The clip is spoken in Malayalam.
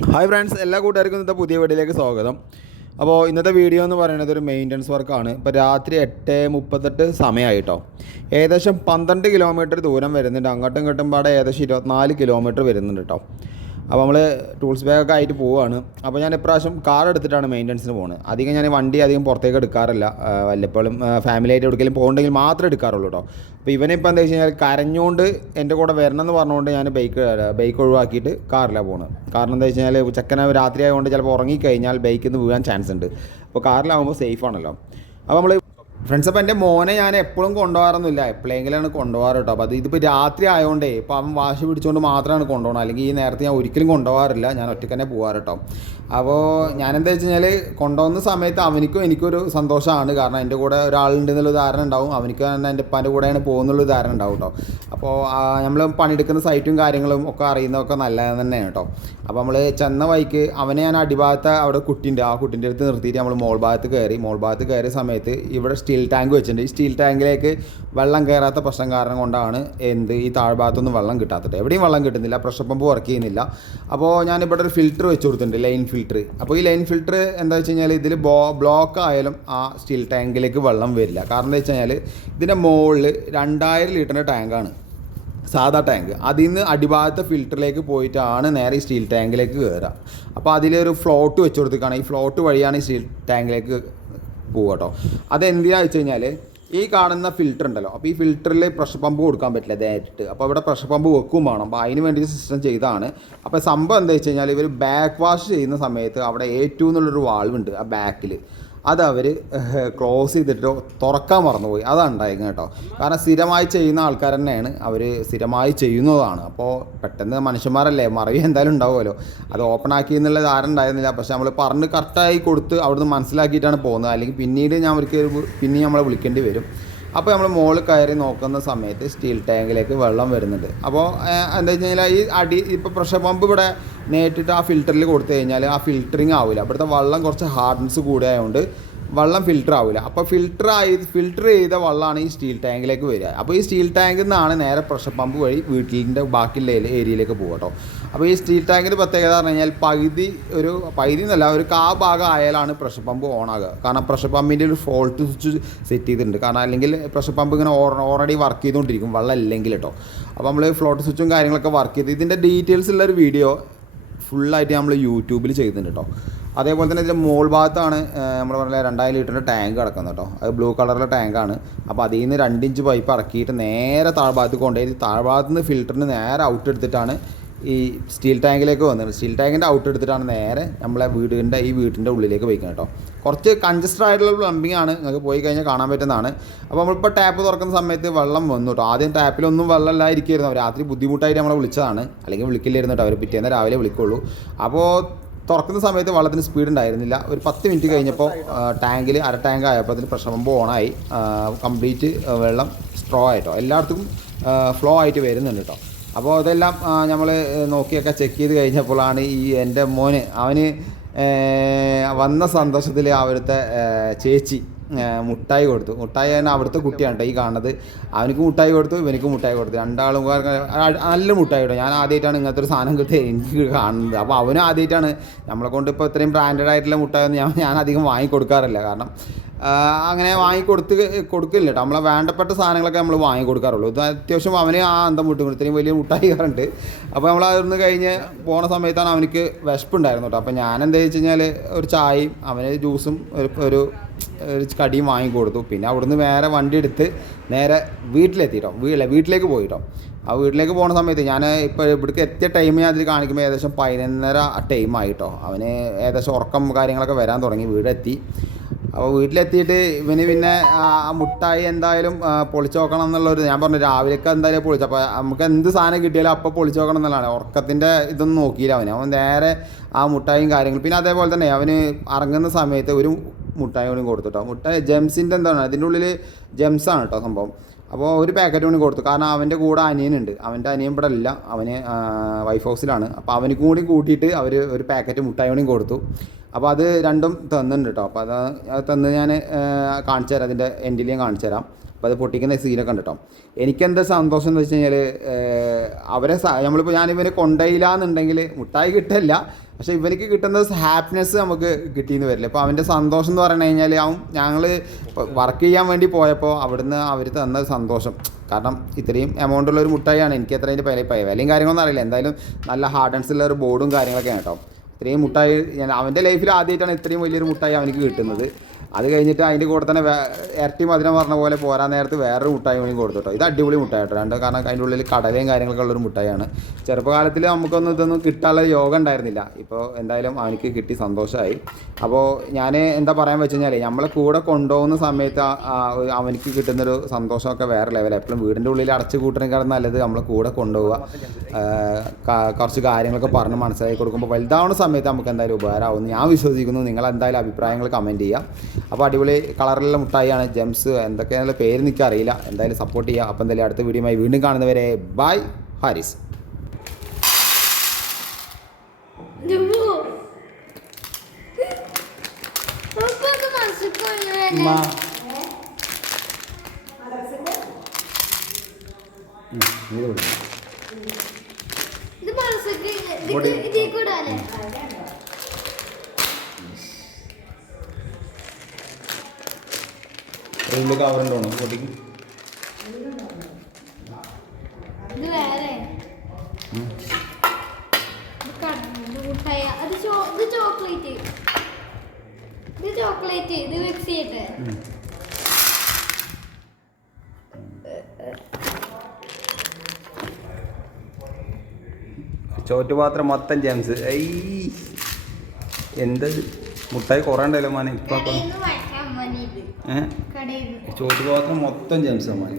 ഹായ് ഫ്രണ്ട്സ്, എല്ലാ കൂട്ടുകാർക്കും ഇന്നത്തെ പുതിയ വീഡിയോയിലേക്ക് സ്വാഗതം. അപ്പോൾ ഇന്നത്തെ വീഡിയോ എന്ന് പറയുന്നത് ഒരു മെയിൻ്റനൻസ് വർക്കാണ്. ഇപ്പോൾ രാത്രി 8:38 സമയമായിട്ടോ. ഏകദേശം 12 കിലോമീറ്റർ ദൂരം വരുന്നുണ്ട്. അങ്ങോട്ടും ഇങ്ങോട്ടും പാടെ ഏകദേശം 24 കിലോമീറ്റർ വരുന്നുണ്ട് കേട്ടോ. അപ്പോൾ നമ്മൾ ടൂൾസ് ബാഗൊക്കെ ആയിട്ട് പോവുകയാണ്. അപ്പോൾ ഞാൻ ഇപ്രാവശ്യം കാർ എടുത്തിട്ടാണ് മെയിൻ്റനൻസിന് പോകുന്നത്. ഞാൻ വണ്ടി പുറത്തേക്ക് എടുക്കാറില്ല. വല്ലപ്പോഴും ഫാമിലി ആയിട്ട് എവിടെയെങ്കിലും പോകുന്നുണ്ടെങ്കിൽ മാത്രമേ എടുക്കാറുള്ളൂ കേട്ടോ. അപ്പോൾ ഇവനിപ്പോൾ എന്താ വെച്ച് കഴിഞ്ഞാൽ കരഞ്ഞുകൊണ്ട് എൻ്റെ കൂടെ വരണം എന്ന് പറഞ്ഞുകൊണ്ട് ഞാൻ ബൈക്ക് ഒഴിവാക്കിയിട്ട് കാറിലാണ് പോകുന്നത്. കാരണം എന്താ വെച്ച് കഴിഞ്ഞാൽ ചെക്കനെ രാത്രി ആയതുകൊണ്ട് ചിലപ്പോൾ ഉറങ്ങിക്കഴിഞ്ഞാൽ ബൈക്കിൽ നിന്ന് വീഴാൻ ചാൻസ് ഉണ്ട്. അപ്പോൾ കാറിലാകുമ്പോൾ സേഫ് ആണല്ലോ. അപ്പോൾ നമ്മൾ ഫ്രണ്ട്സ്, അപ്പോൾ എൻ്റെ മോനെ ഞാൻ എപ്പോഴും കൊണ്ടുപോകാറൊന്നുമില്ല, എപ്പോഴെങ്കിലാണ് കൊണ്ടുപോകാറ് കേട്ടോ. അപ്പോൾ ഇതിപ്പോൾ രാത്രി ആയതുകൊണ്ടേ ഇപ്പോൾ അവൻ വാശി പിടിച്ചുകൊണ്ട് മാത്രമാണ് കൊണ്ടുപോകണം. അല്ലെങ്കിൽ ഈ നേരത്തെ ഞാൻ ഒരിക്കലും കൊണ്ടുപോകാറില്ല, ഞാൻ ഒറ്റയ്ക്ക് തന്നെ പോകാറ് കേട്ടോ. അപ്പോൾ ഞാനെന്താ വെച്ച് കഴിഞ്ഞാൽ കൊണ്ടുപോകുന്ന സമയത്ത് അവനിക്കും എനിക്കൊരു സന്തോഷമാണ്. കാരണം എൻ്റെ കൂടെ ഒരാളുണ്ടെന്നുള്ള ധാരണ ഉണ്ടാവും, അവനിക്ക് തന്നെ എൻ്റെ ഉപ്പാൻ്റെ കൂടെയാണ് പോകുന്നുള്ള ധാരണ ഉണ്ടാവും കേട്ടോ. അപ്പോൾ നമ്മൾ പണിയെടുക്കുന്ന സൈറ്റും കാര്യങ്ങളും ഒക്കെ അറിയുന്നതൊക്കെ നല്ലത് തന്നെയാണ് കേട്ടോ. അപ്പോൾ നമ്മൾ ചെന്ന വഴിക്ക് അവനെ ഞാൻ അടിഭാഗത്ത് അവിടെ കുട്ടിൻ്റെ അടുത്ത് നിർത്തിയിട്ട് നമ്മൾ മോൾ ഭാഗത്ത് കയറിയ സമയത്ത് ഇവിടെ സ്റ്റീൽ ടാങ്ക് വെച്ചിട്ടുണ്ട്. ഈ സ്റ്റീൽ ടാങ്കിലേക്ക് വെള്ളം കയറാത്ത പ്രശ്നം കാരണം കൊണ്ടാണ് ഈ താഴ്ഭാഗത്തൊന്നും വെള്ളം കിട്ടാത്തത്. എവിടെയും വെള്ളം കിട്ടുന്നില്ല, പ്രഷർ പമ്പ് വർക്ക് ചെയ്യുന്നില്ല. അപ്പോൾ ഞാനിവിടെ ഒരു ഫിൽറ്റർ വെച്ച് കൊടുത്തിട്ടുണ്ട്, ലൈൻ ഫിൽറ്റർ. അപ്പോൾ ഈ ലൈൻ ഫിൽറ്റർ എന്താ വെച്ച് കഴിഞ്ഞാൽ ഇതിൽ ബ്ലോക്ക് ആയാലും ആ സ്റ്റീൽ ടാങ്കിലേക്ക് വെള്ളം വരില്ല. കാരണം എന്താ വെച്ച് കഴിഞ്ഞാൽ ഇതിൻ്റെ മുകളിൽ 2000 ലിറ്ററിൻ്റെ ടാങ്കാണ്, സാധാ ടാങ്ക്. അതിൽ നിന്ന് അടിഭാഗത്തെ ഫിൽറ്ററിലേക്ക് പോയിട്ടാണ് നേരെ ഈ സ്റ്റീൽ ടാങ്കിലേക്ക് കയറുക. അപ്പോൾ അതിലൊരു ഫ്ലോട്ട് വെച്ച് കൊടുത്തിട്ടാണ്, ഈ ഫ്ലോട്ട് വഴിയാണ് ഈ സ്റ്റീൽ ടാങ്കിലേക്ക് പോവുക കേട്ടോ. അതെന്തിനാണെന്ന് വെച്ച് കഴിഞ്ഞാൽ ഈ കാണുന്ന ഫിൽറ്റർ ഉണ്ടല്ലോ, അപ്പോൾ ഈ ഫിൽറ്ററിൽ പ്രഷർ പമ്പ് കൊടുക്കാൻ പറ്റില്ല നേരിട്ട്. അപ്പോൾ ഇവിടെ പ്രഷർ പമ്പ് വെക്കും വേണം. അപ്പോൾ അതിന് വേണ്ടി സിസ്റ്റം ചെയ്തതാണ്. അപ്പോൾ സംഭവം എന്താ വെച്ച് കഴിഞ്ഞാൽ ഇവർ ബാക്ക് വാഷ് ചെയ്യുന്ന സമയത്ത് അവിടെ A2 എന്നുള്ളൊരു വാൾവുണ്ട് ആ ബാക്കിൽ, അത് അവർ ക്ലോസ് ചെയ്തിട്ട് തുറക്കാൻ മറന്നുപോയി. അതാണ് ഉണ്ടായിരിക്കുന്നത് കേട്ടോ. കാരണം സ്ഥിരമായി ചെയ്യുന്ന ആൾക്കാർ തന്നെയാണ്, അവർ സ്ഥിരമായി ചെയ്യുന്നതാണ്. അപ്പോൾ പെട്ടെന്ന് മനുഷ്യന്മാരല്ലേ, മറവി എന്തായാലും ഉണ്ടാവുമല്ലോ. അത് ഓപ്പൺ ആക്കി എന്നുള്ള ധാരണ ഉണ്ടായിരുന്നില്ല. പക്ഷേ നമ്മൾ പറഞ്ഞ് കറക്റ്റായി കൊടുത്ത് അവിടുന്ന് മനസ്സിലാക്കിയിട്ടാണ് പോകുന്നത്. അല്ലെങ്കിൽ പിന്നീട് പിന്നെയും നമ്മളെ വിളിക്കേണ്ടി വരും. അപ്പോൾ നമ്മൾ മുകളിൽ കയറി നോക്കുന്ന സമയത്ത് സ്റ്റീൽ ടാങ്കിലേക്ക് വെള്ളം വരുന്നുണ്ട്. അപ്പോൾ എന്താ വെച്ച് കഴിഞ്ഞാൽ ഇപ്പോൾ പ്രഷർ പമ്പ് ഇവിടെ നേരിട്ടിട്ട് ആ ഫിൽറ്ററിൽ കൊടുത്തു കഴിഞ്ഞാൽ ആ ഫിൽറ്ററിങ് ആവില്ല. ഇവിടുത്തെ വെള്ളം കുറച്ച് ഹാർഡ്നെസ് കൂടിയായതുകൊണ്ട് വെള്ളം ഫിൽറ്റർ ആവില്ല. അപ്പോൾ ഫിൽറ്റർ ചെയ്ത വെള്ളമാണ് ഈ സ്റ്റീൽ ടാങ്കിലേക്ക് വരിക. അപ്പോൾ ഈ സ്റ്റീൽ ടാങ്കിൽ നിന്നാണ് നേരെ പ്രഷർ പമ്പ് വഴി വീട്ടിൻ്റെ ബാക്കിയുള്ള ഏരിയയിലേക്ക് പോകുക കേട്ടോ. അപ്പോൾ ഈ സ്റ്റീൽ ടാങ്കിൻ്റെ പ്രത്യേകത പറഞ്ഞു കഴിഞ്ഞാൽ പകുതി എന്നല്ല, ഒരു ഭാഗം ആയാലാണ് പ്രഷർ പമ്പ് ഓണാകുക. കാരണം പ്രഷർ പമ്പിൻ്റെ ഒരു ഫോൾട്ട് സ്വിച്ച് സെറ്റ് ചെയ്തിട്ടുണ്ട്. കാരണം അല്ലെങ്കിൽ പ്രഷർ പമ്പ് ഇങ്ങനെ ഓൾറെഡി വർക്ക് ചെയ്തുകൊണ്ടിരിക്കും വെള്ളം ഇല്ലെങ്കിൽ കേട്ടോ. അപ്പോൾ നമ്മൾ ഫ്ലോട്ട് സ്വിച്ചും കാര്യങ്ങളൊക്കെ വർക്ക് ചെയ്ത് ഇതിൻ്റെ ഡീറ്റെയിൽസ് ഉള്ളൊരു വീഡിയോ ഫുള്ളായിട്ട് നമ്മൾ യൂട്യൂബിൽ ചെയ്തിട്ടുണ്ട് കേട്ടോ. അതേപോലെ തന്നെ ഇതിൻ്റെ മോൾ ഭാഗത്താണ് നമ്മൾ പറഞ്ഞ 2000 ലിറ്ററിൻ്റെ ടാങ്ക് കിടക്കുന്നത് കേട്ടോ. അത് ബ്ലൂ കളറിലെ ടാങ്കാണ്. അപ്പോൾ അതിൽ നിന്ന് 2 ഇഞ്ച് പൈപ്പ് ഇറക്കിയിട്ട് നേരെ താഴ്ഭാഗത്ത് കൊണ്ടുപോയി താഴ്ഭാഗത്ത് നിന്ന് ഫിൽറ്ററിന് നേരെ ഔട്ട് എടുത്തിട്ടാണ് ഈ സ്റ്റീൽ ടാങ്കിലേക്ക് വന്നത്. സ്റ്റീൽ ടാങ്കിൻ്റെ ഔട്ട് എടുത്തിട്ടാണ് നേരെ നമ്മളെ വീട്ടിൻ്റെ ഉള്ളിലേക്ക് വയ്ക്കുന്നത് കേട്ടോ. കുറച്ച് കൺജസ്റ്റഡ് ആയിട്ടുള്ള പ്ലംബിംഗ് ആണ്, നിങ്ങൾക്ക് പോയി കഴിഞ്ഞാൽ കാണാൻ പറ്റുന്നതാണ്. അപ്പോൾ നമ്മളിപ്പോൾ ടാപ്പ് തുറക്കുന്ന സമയത്ത് വെള്ളം വന്നു കേട്ടോ. ആദ്യം ടാപ്പിലൊന്നും വെള്ളം ഇല്ലാതിരിക്കുമായിരുന്നു. രാത്രി ബുദ്ധിമുട്ടായിട്ട് നമ്മളെ വിളിച്ചതാണ്, അല്ലെങ്കിൽ വിളിക്കില്ലായിരുന്നു കേട്ടോ. അവർ പിറ്റേന്ന് രാവിലെ വിളിക്കുള്ളൂ. അപ്പോൾ തുറക്കുന്ന സമയത്ത് വെള്ളത്തിന് സ്പീഡ് ഉണ്ടായിരുന്നില്ല. ഒരു 10 മിനിറ്റ് കഴിഞ്ഞപ്പോൾ ടാങ്കിൽ അര ടാങ്ക് ആയപ്പോൾ അതിന് പ്രഷർ പമ്പ് ഓണായി. കംപ്ലീറ്റ് വെള്ളം സ്ട്രോ ആയിട്ടോ എല്ലായിടത്തും ഫ്ലോ ആയിട്ട് വരുന്നുണ്ട് കേട്ടോ. അപ്പോൾ അതെല്ലാം നമ്മൾ നോക്കിയൊക്കെ ചെക്ക് ചെയ്ത് കഴിഞ്ഞപ്പോഴാണ് എൻ്റെ മോന് അവന് വന്ന സന്തോഷത്തിൽ അവിടുത്തെ ചേച്ചി മുട്ടായി കൊടുത്തു. മുട്ടായി തന്നെ അവിടുത്തെ കുട്ടിയാണ് കേട്ടോ ഈ കാണുന്നത്. അവനക്ക് മുട്ടായി കൊടുത്തു, ഇവനക്ക് മുട്ടായി കൊടുത്തു. രണ്ടാളും നല്ല മുട്ടായി കേട്ടോ. ഞാൻ ആദ്യമായിട്ടാണ് ഇങ്ങനത്തെ ഒരു സാധനം എനിക്ക് കാണുന്നത്. അപ്പോൾ അവനും ആദ്യമായിട്ടാണ്. നമ്മളെ കൊണ്ട് ഇപ്പോൾ ഇത്രയും ബ്രാൻഡഡ് ആയിട്ടുള്ള മുട്ടായൊന്നും ഞാൻ അധികം വാങ്ങിക്കൊടുക്കാറില്ല. കാരണം അങ്ങനെ കൊടുക്കില്ല കേട്ടോ. നമ്മളെ വേണ്ടപ്പെട്ട സാധനങ്ങളൊക്കെ നമ്മൾ വാങ്ങിക്കൊടുക്കാറുള്ളൂ. ഇത് അത്യാവശ്യം അവന് അന്തം വിട്ടു, ഇത്രയും വലിയ മുട്ടായി കയറുണ്ട്. അപ്പോൾ നമ്മൾ അതൊന്ന് കഴിഞ്ഞ് പോണ സമയത്താണ് അവനക്ക് വിശപ്പുണ്ടായിരുന്നു കേട്ടോ. അപ്പോൾ ഞാൻ എന്താ വെച്ച് കഴിഞ്ഞാൽ ഒരു ചായയും അവന് ജ്യൂസും ഒരു കടിയും വാങ്ങിക്കൊടുത്തു. പിന്നെ അവിടുന്ന് വേറെ വണ്ടി എടുത്ത് നേരെ വീട്ടിലേക്ക് പോയിട്ടോ. ആ വീട്ടിലേക്ക് പോകുന്ന സമയത്ത് ഞാൻ ഇപ്പോൾ ഇവിടേക്ക് എത്തിയ ടൈം ഞാൻ അതിൽ കാണിക്കുമ്പോൾ ഏകദേശം 11:30 ടൈമായിട്ടോ. അവന് ഏകദേശം ഉറക്കം കാര്യങ്ങളൊക്കെ വരാൻ തുടങ്ങി. വീടെത്തി. അപ്പോൾ വീട്ടിലെത്തിയിട്ട് ഇവന് പിന്നെ ആ മുട്ടായി എന്തായാലും പൊളിച്ച് നോക്കണം എന്നുള്ളൊരു, ഞാൻ പറഞ്ഞു രാവിലേക്ക് എന്തായാലും പൊളിച്ചു. അപ്പോൾ നമുക്ക് എന്ത് സാധനം കിട്ടിയാലും അപ്പോൾ പൊളിച്ച് നോക്കണം എന്നുള്ളതാണ്. ഉറക്കത്തിൻ്റെ ഇതൊന്നും നോക്കിയില്ല അവൻ നേരെ ആ മുട്ടായും കാര്യങ്ങളും. പിന്നെ അതേപോലെ തന്നെ അവന് ഇറങ്ങുന്ന സമയത്ത് ഒരു മുട്ടായി കൂടി കൊടുത്തിട്ടോ. മുട്ടായി ജെംസിൻ്റെ എന്താണ്, ഇതിൻ്റെ ഉള്ളിൽ ജെംസാണ് കേട്ടോ സംഭവം. അപ്പോൾ ഒരു പാക്കറ്റ് കൂടി കൊടുത്തു. കാരണം അവൻ്റെ കൂടെ അനിയനുണ്ട്. അവൻ്റെ അനിയൻ ഇവിടെ ഇല്ല, അവന് വൈഫ് ഹൗസിലാണ്. അപ്പോൾ അവനക്കും കൂടി കൂട്ടിയിട്ട് അവർ ഒരു പാക്കറ്റ് മുട്ടായി കൂടി കൊടുത്തു. അപ്പോൾ അത് രണ്ടും തന്നിട്ടുണ്ട് കേട്ടോ. അപ്പോൾ അത് തന്ന് ഞാൻ കാണിച്ചു തരാം, അതിൻ്റെ എൻഡിൽ ഞാൻ കാണിച്ചു തരാം. അപ്പോൾ അത് പൊട്ടിക്കുന്ന സീനൊക്കെ ഉണ്ട് കേട്ടോ. എനിക്കെന്താ സന്തോഷം എന്ന് വെച്ച് കഴിഞ്ഞാൽ അവരെ നമ്മളിപ്പോൾ ഞാനിവനെ കൊണ്ടുപോയില്ല എന്നുണ്ടെങ്കിൽ മുട്ടായി കിട്ടില്ല, പക്ഷേ ഇവനിക്ക് കിട്ടുന്ന ഹാപ്പിനെസ് നമുക്ക് കിട്ടിയെന്ന് വരില്ല. അപ്പോൾ അവൻ്റെ സന്തോഷം എന്ന് പറഞ്ഞു കഴിഞ്ഞാൽ ഞങ്ങൾ വർക്ക് ചെയ്യാൻ വേണ്ടി പോയപ്പോൾ അവിടുന്ന് അവർ തന്ന സന്തോഷം, കാരണം ഇത്രയും എമൗണ്ടുള്ള ഒരു മുട്ടായിയാണ്. എനിക്ക് എത്ര അതിൻ്റെ വിലയും കാര്യങ്ങളൊന്നും അറിയില്ല, എന്തായാലും നല്ല ഹാർഡൻസുള്ള ഒരു ബോർഡും കാര്യങ്ങളൊക്കെയാണ് കേട്ടോ. ഇത്രയും മുട്ടായി അവൻ്റെ ലൈഫിൽ ആദ്യമായിട്ടാണ് ഇത്രയും വലിയൊരു മുട്ടായി അവനിക്ക് കിട്ടുന്നത്. അത് കഴിഞ്ഞിട്ട് അതിൻ്റെ കൂടെ തന്നെ ഇരട്ടി മധുരം പറഞ്ഞ പോലെ പോരാൻ നേരത്ത് വേറൊരു മുട്ടായി വേണമെങ്കിൽ കൊടുത്തു കേട്ടോ. ഇത് അടിപൊളി മുട്ടായി കേട്ടോ, കാരണം അതിൻ്റെ ഉള്ളിൽ കടലയും കാര്യങ്ങളൊക്കെ ഉള്ളൊരു മുട്ടായിയാണ്. ചെറുപ്പകാലത്തിൽ നമുക്കൊന്നും ഇതൊന്നും കിട്ടാനുള്ള യോഗം ഉണ്ടായിരുന്നില്ല, ഇപ്പോൾ എന്തായാലും അവനിക്ക് കിട്ടി, സന്തോഷമായി. അപ്പോൾ ഞാൻ എന്താ പറയാൻ വെച്ച് കഴിഞ്ഞാൽ നമ്മളെ കൂടെ കൊണ്ടുപോകുന്ന സമയത്ത് അവനിക്ക് കിട്ടുന്നൊരു സന്തോഷമൊക്കെ വേറെ ലെവൽ. എപ്പോഴും വീടിൻ്റെ ഉള്ളിൽ അടച്ചു കൂട്ടണേക്കാൾ നല്ലത് നമ്മളെ കൂടെ കൊണ്ടുപോവുക, കുറച്ച് കാര്യങ്ങളൊക്കെ പറഞ്ഞ് മനസ്സിലാക്കി കൊടുക്കുമ്പോൾ വലുതാവുന്ന സമയത്ത് നമുക്ക് എന്തായാലും ഉപകാരമാവുമെന്ന് ഞാൻ വിശ്വസിക്കുന്നു. നിങ്ങൾ എന്തായാലും അഭിപ്രായങ്ങൾ കമൻറ്റ് ചെയ്യുക. അപ്പോൾ അടിപൊളി കളറിലുള്ള മുട്ടായിയാണ്, ജെംസ് എന്തൊക്കെയാണെന്നുള്ള പേര് എനിക്ക് അറിയില്ല, എന്തായാലും സപ്പോർട്ട് ചെയ്യുക. അപ്പോൾ എന്തായാലും അടുത്ത വീഡിയോയുമായി വീണ്ടും കാണുന്നവരെ ബൈ. ഹാരിസ്. റൂമിൽ കവറുണ്ടോ പൊട്ടിക്കും? ചോക്ലേറ്റ് ഇത് മിക്സ് ചെയ്തിട്ട് ചോറ്റുപാത്രം മൊത്തം ജെംസ്. എന്ത് മുട്ടായി കുറേ ഉണ്ടല്ലോ മാനെ. ഇപ്പം ചോറ്റുപാത്രം മൊത്തം ജെംസ് മാനെ.